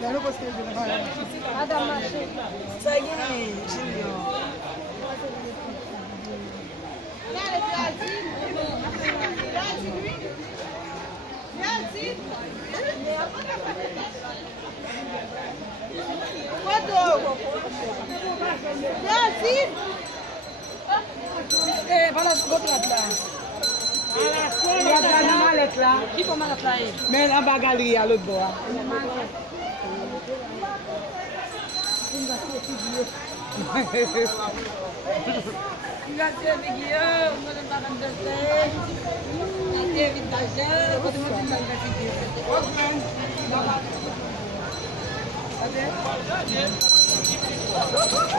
Là, nous postons de la Madame Marché. Ça y est, Junior. Eh, voilà, votre là. Il y a de la mallette là. Qui peut mal faire? Mais en bas galerie à l'autre bord. Grazie Guillaume, on ne va pas me faire. Grazie Vintage, on ne va pas Tchau, tchau.